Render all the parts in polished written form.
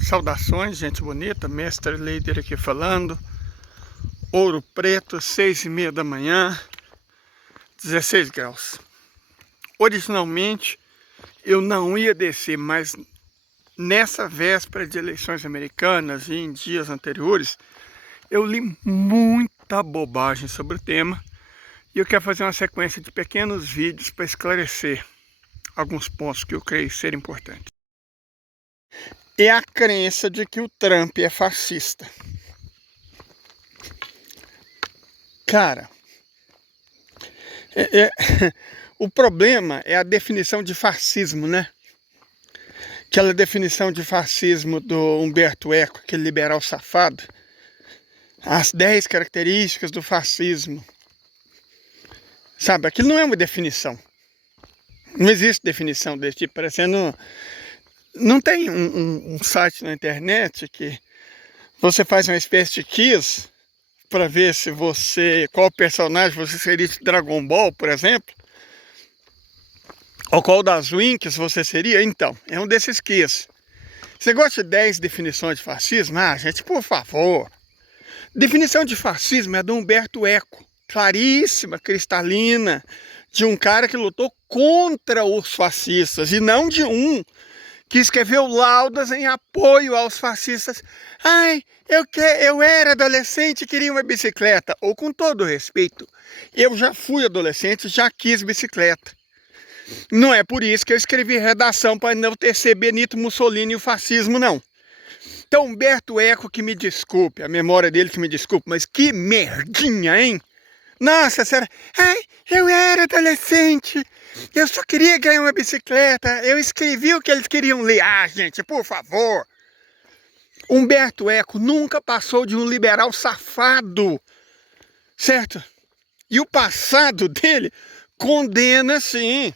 Saudações, gente bonita, mestre líder aqui falando. Ouro Preto, 6h30 da manhã, 16 graus. Originalmente eu não ia descer, mas nessa véspera de eleições americanas e em dias anteriores, eu li muita bobagem sobre o tema e eu quero fazer uma sequência de pequenos vídeos para esclarecer alguns pontos que eu creio ser importantes. É a crença de que o Trump é fascista. Cara, o problema é a definição de fascismo, né? Aquela definição de fascismo do Humberto Eco, aquele liberal safado. As 10 características do fascismo. Sabe, aquilo não é uma definição. Não existe definição desse tipo, parecendo... Não tem um site na internet que você faz uma espécie de quiz para ver se qual personagem você seria de Dragon Ball, por exemplo, ou qual das Winx você seria. Então, é um desses quiz. Você gosta de 10 definições de fascismo? Ah, gente, por favor. Definição de fascismo é do Humberto Eco, claríssima, cristalina, de um cara que lutou contra os fascistas e não de um que escreveu laudas em apoio aos fascistas. Ai, eu era adolescente e queria uma bicicleta. Ou, com todo respeito, eu já fui adolescente, já quis bicicleta. Não é por isso que eu escrevi redação para enaltecer Benito Mussolini e o fascismo, não. Então, Humberto Eco, que me desculpe, a memória dele que me desculpe, mas que merdinha, hein? Nossa senhora, ai, eu era adolescente, eu só queria ganhar uma bicicleta, eu escrevi o que eles queriam ler. Ah, gente, por favor. Humberto Eco nunca passou de um liberal safado, certo? E o passado dele condena, sim.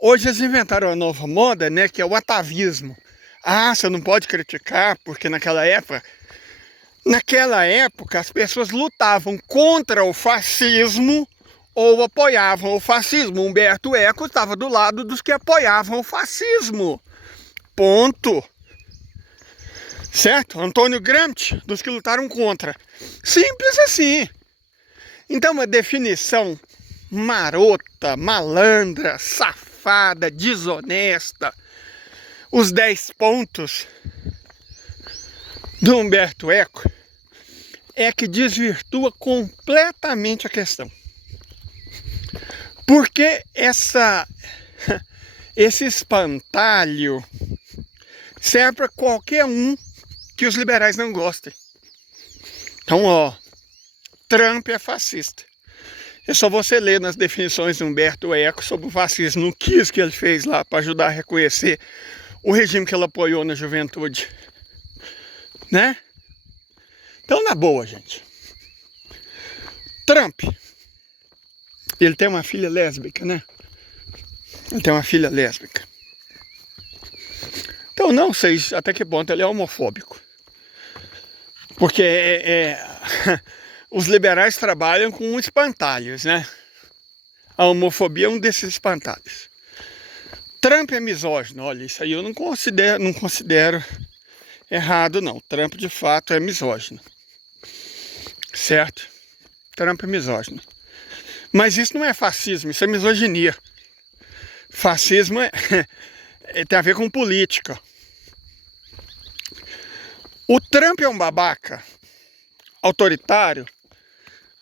Hoje eles inventaram uma nova moda, né, que é o atavismo. Ah, você não pode criticar, porque naquela época as pessoas lutavam contra o fascismo ou apoiavam o fascismo. Humberto Eco estava do lado dos que apoiavam o fascismo. Ponto. Certo? Antônio Gramsci, dos que lutaram contra. Simples assim. Então, uma definição marota, malandra, safada, desonesta. Os 10 pontos do Humberto Eco é que desvirtua completamente a questão. Porque esse espantalho serve para qualquer um que os liberais não gostem. Então, ó, Trump é fascista. É só você ler nas definições de Humberto Eco sobre o fascismo, no quiz que ele fez lá para ajudar a reconhecer o regime que ele apoiou na juventude. Né? Então, na boa, gente. Trump, ele tem uma filha lésbica, né? Ele tem uma filha lésbica. Então, não sei até que ponto ele é homofóbico. Porque os liberais trabalham com espantalhos, né? A homofobia é um desses espantalhos. Trump é misógino. Olha, isso aí eu não considero errado, não. Trump, de fato, é misógino. Certo? Trump é misógino. Mas isso não é fascismo, isso é misoginia. Fascismo tem a ver com política. O Trump é um babaca, autoritário,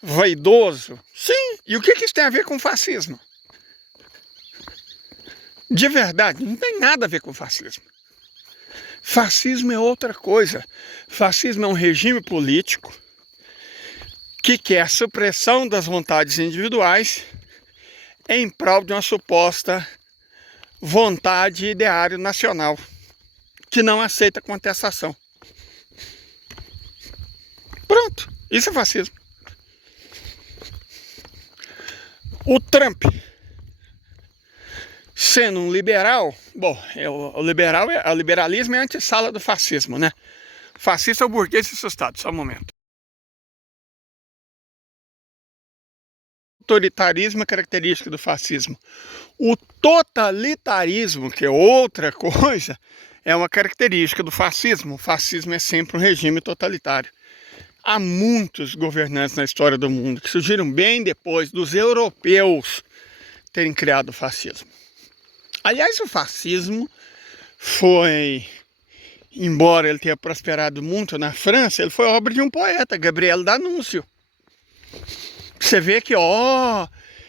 vaidoso. Sim, e o que isso tem a ver com fascismo? De verdade, não tem nada a ver com fascismo. Fascismo é outra coisa. Fascismo é um regime político que quer a supressão das vontades individuais em prol de uma suposta vontade e ideário nacional, que não aceita contestação. Pronto, isso é fascismo. O Trump, sendo um liberal, bom, o liberalismo é a antessala do fascismo, né? Fascista é o burguês assustado, só um momento. Autoritarismo é característica do fascismo. O totalitarismo, que é outra coisa, é uma característica do fascismo. O fascismo é sempre um regime totalitário. Há muitos governantes na história do mundo que surgiram bem depois dos europeus terem criado o fascismo. Aliás, o fascismo foi, embora ele tenha prosperado muito na França, ele foi obra de um poeta, Gabriel D'Annunzio. Você vê que,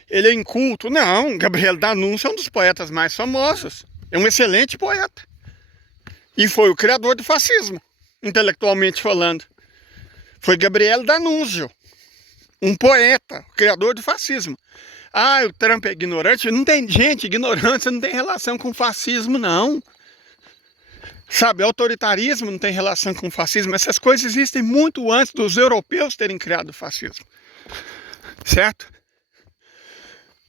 ele é inculto. Não, Gabriel D'Annunzio é um dos poetas mais famosos. É um excelente poeta. E foi o criador do fascismo, intelectualmente falando. Foi Gabriel D'Annunzio, um poeta, criador do fascismo. O Trump é ignorante. Não tem, gente, ignorância não tem relação com fascismo, não. Sabe, autoritarismo não tem relação com fascismo. Essas coisas existem muito antes dos europeus terem criado o fascismo. Certo?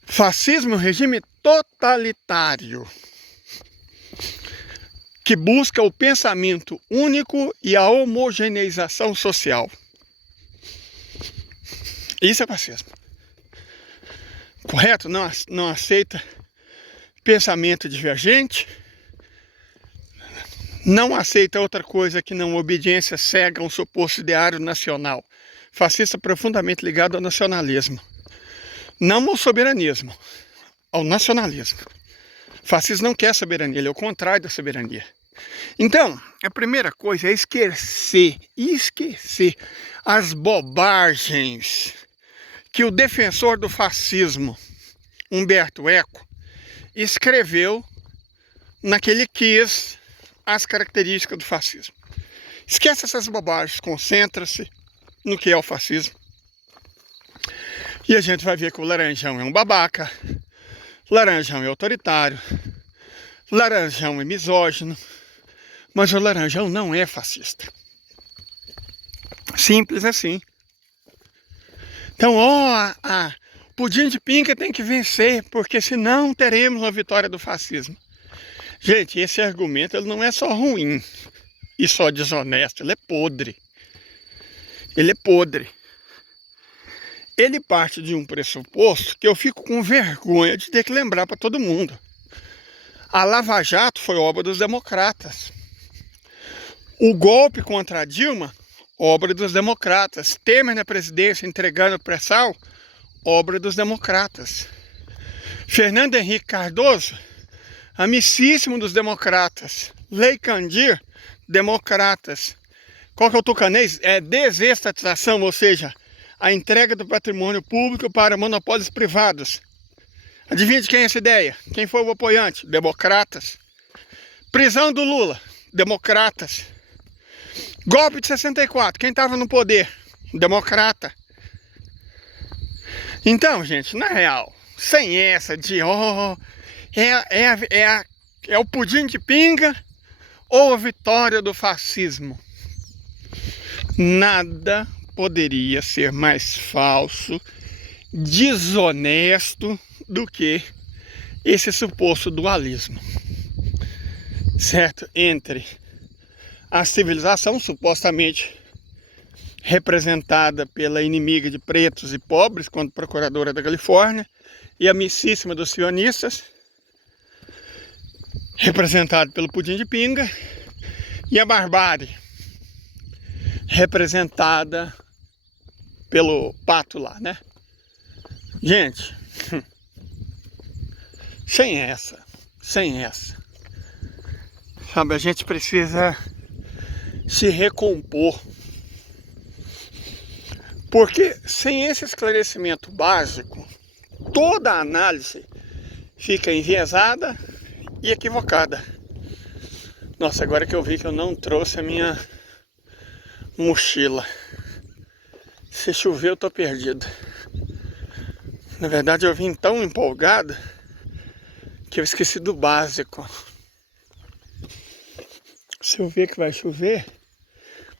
Fascismo é um regime totalitário que busca o pensamento único e a homogeneização social. Isso é fascismo. Correto? Não aceita pensamento divergente, não aceita outra coisa que não obediência cega a um suposto ideário nacional. Fascista profundamente ligado ao nacionalismo. Não ao soberanismo, ao nacionalismo. Fascismo não quer soberania, ele é o contrário da soberania. Então, a primeira coisa é esquecer as bobagens que o defensor do fascismo, Umberto Eco, escreveu naquele quiz as características do fascismo. Esquece essas bobagens, concentra-se no que é o fascismo. E a gente vai ver que o Laranjão é um babaca, Laranjão é autoritário, Laranjão é misógino, mas o Laranjão não é fascista. Simples assim. Então, pudim de pinga tem que vencer, porque senão teremos uma vitória do fascismo. Gente, esse argumento ele não é só ruim e só desonesto, ele é podre. Ele é podre. Ele parte de um pressuposto que eu fico com vergonha de ter que lembrar para todo mundo. A Lava Jato foi obra dos democratas. O golpe contra a Dilma, obra dos democratas. Temer na presidência entregando o pré-sal, obra dos democratas. Fernando Henrique Cardoso, amicíssimo dos democratas. Lei Candir, democratas. Qual que é o tucanês? É desestatização, ou seja, a entrega do patrimônio público para monopólios privados. Adivinha de quem é essa ideia? Quem foi o apoiante? Democratas. Prisão do Lula? Democratas. Golpe de 64, quem estava no poder? Democrata. Então, gente, na real, sem essa de é o pudim de pinga ou a vitória do fascismo. Nada poderia ser mais falso, desonesto do que esse suposto dualismo, certo? Entre a civilização supostamente representada pela inimiga de pretos e pobres, quando procuradora da Califórnia, e a amicíssima dos sionistas, representada pelo pudim de pinga, e a barbárie, representada pelo pato lá, né? Gente, sem essa, sabe, a gente precisa se recompor, porque sem esse esclarecimento básico, toda a análise fica enviesada e equivocada. Nossa, agora que eu vi que eu não trouxe a minha mochila. Se chover eu tô perdido. Na verdade eu vim tão empolgado que eu esqueci do básico. Se eu ver que vai chover,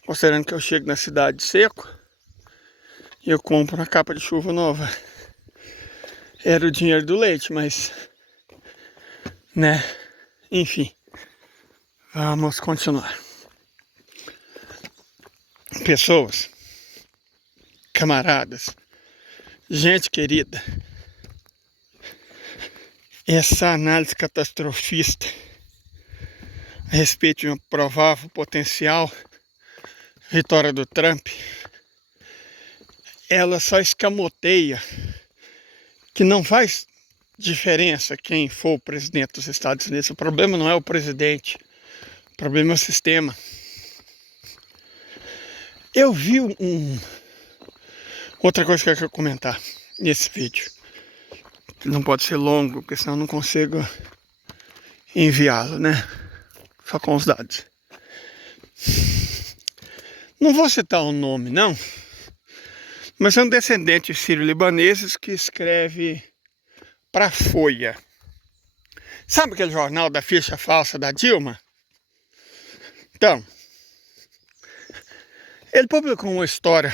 considerando que eu chego na cidade seco, eu compro uma capa de chuva nova. Era o dinheiro do leite, mas, né, enfim, vamos continuar. Pessoas, camaradas, gente querida, essa análise catastrofista a respeito de uma provável potencial vitória do Trump, ela só escamoteia que não faz diferença quem for o presidente dos Estados Unidos. O problema não é o presidente, o problema é o sistema. Eu vi outra coisa que eu quero comentar nesse vídeo, que não pode ser longo, porque senão eu não consigo enviá-lo, né? Só com os dados. Não vou citar o nome, não, mas é um descendente de sírio-libaneses que escreve para a Folha. Sabe aquele jornal da ficha falsa da Dilma? Então, ele publicou uma história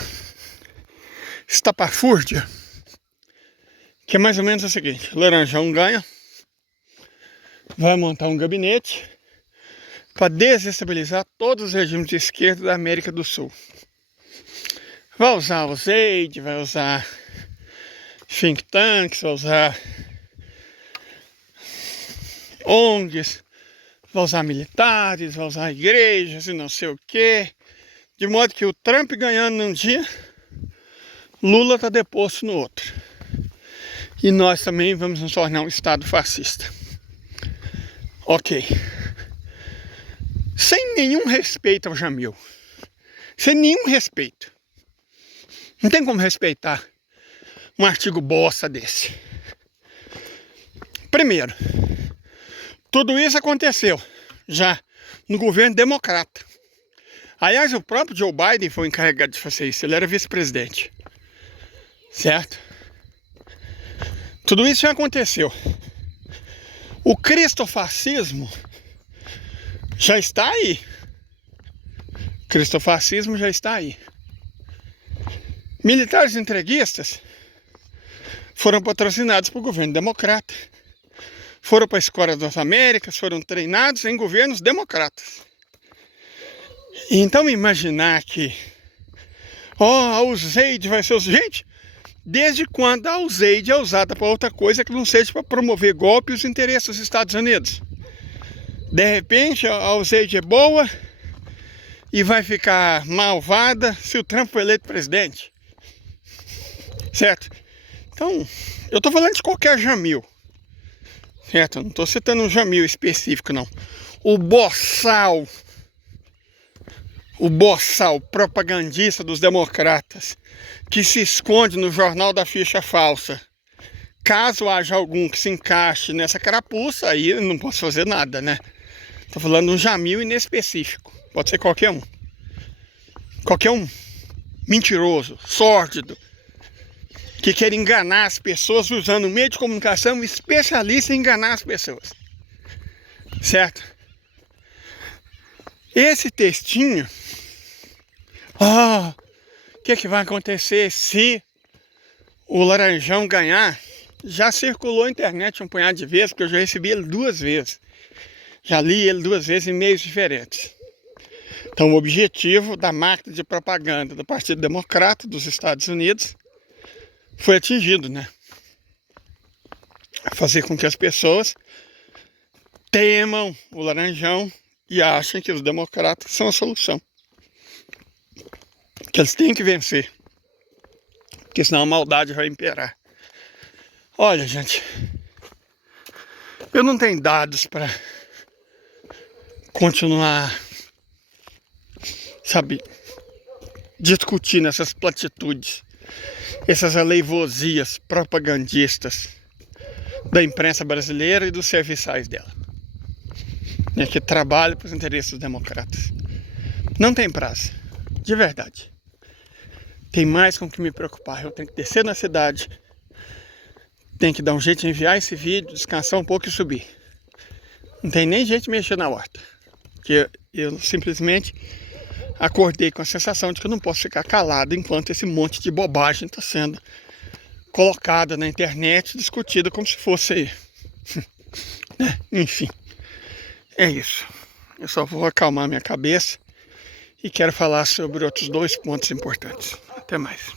estapafúrdia, que é mais ou menos o seguinte: Laranjão ganha, vai montar um gabinete para desestabilizar todos os regimes de esquerda da América do Sul. Vai usar o ZEID, vai usar think tanks, vai usar ONGs, vai usar militares, vai usar igrejas e não sei o quê. De modo que o Trump ganhando num dia, Lula está deposto no outro. E nós também vamos nos tornar um Estado fascista. Ok. Sem nenhum respeito ao Jamil. Sem nenhum respeito. Não tem como respeitar um artigo bosta desse. Primeiro, tudo isso aconteceu já no governo democrata. Aliás, o próprio Joe Biden foi encarregado de fazer isso. Ele era vice-presidente. Certo? Tudo isso já aconteceu. O cristofascismo já está aí. O cristofascismo já está aí. Militares entreguistas foram patrocinados por governo democrata. Foram para a Escola das Américas, foram treinados em governos democratas. Então imaginar que a USAID vai ser... Gente, desde quando a USAID é usada para outra coisa que não seja para promover golpe e os interesses dos Estados Unidos? De repente a USAID é boa e vai ficar malvada se o Trump for eleito presidente. Certo? Então, eu estou falando de qualquer Jamil. Certo? Eu não estou citando um Jamil específico, não. O boçal propagandista dos democratas, que se esconde no jornal da ficha falsa. Caso haja algum que se encaixe nessa carapuça, aí eu não posso fazer nada, né? Estou falando de um Jamil inespecífico. Pode ser qualquer um. Qualquer um. Mentiroso, sórdido, que quer enganar as pessoas usando o meio de comunicação especialista em enganar as pessoas. Certo? Esse textinho, o que vai acontecer se o Laranjão ganhar, já circulou na internet um punhado de vezes, porque eu já recebi ele 2 vezes. Já li ele 2 vezes em meios diferentes. Então o objetivo da máquina de propaganda do Partido Democrata dos Estados Unidos foi atingido, né? Fazer com que as pessoas temam o Laranjão e achem que os democratas são a solução. Que eles têm que vencer. Porque senão a maldade vai imperar. Olha, gente, eu não tenho dados para continuar, sabe, discutindo essas platitudes, essas aleivosias propagandistas da imprensa brasileira e dos serviçais dela, né, que trabalham para os interesses dos democratas. Não tem prazo, de verdade. Tem mais com o que me preocupar. Eu tenho que descer na cidade, tenho que dar um jeito de enviar esse vídeo, descansar um pouco e subir. Não tem nem jeito de mexer na horta, porque eu simplesmente acordei com a sensação de que eu não posso ficar calado enquanto esse monte de bobagem está sendo colocada na internet, discutida como se fosse né? Enfim, é isso. Eu só vou acalmar minha cabeça e quero falar sobre outros 2 pontos importantes. Até mais.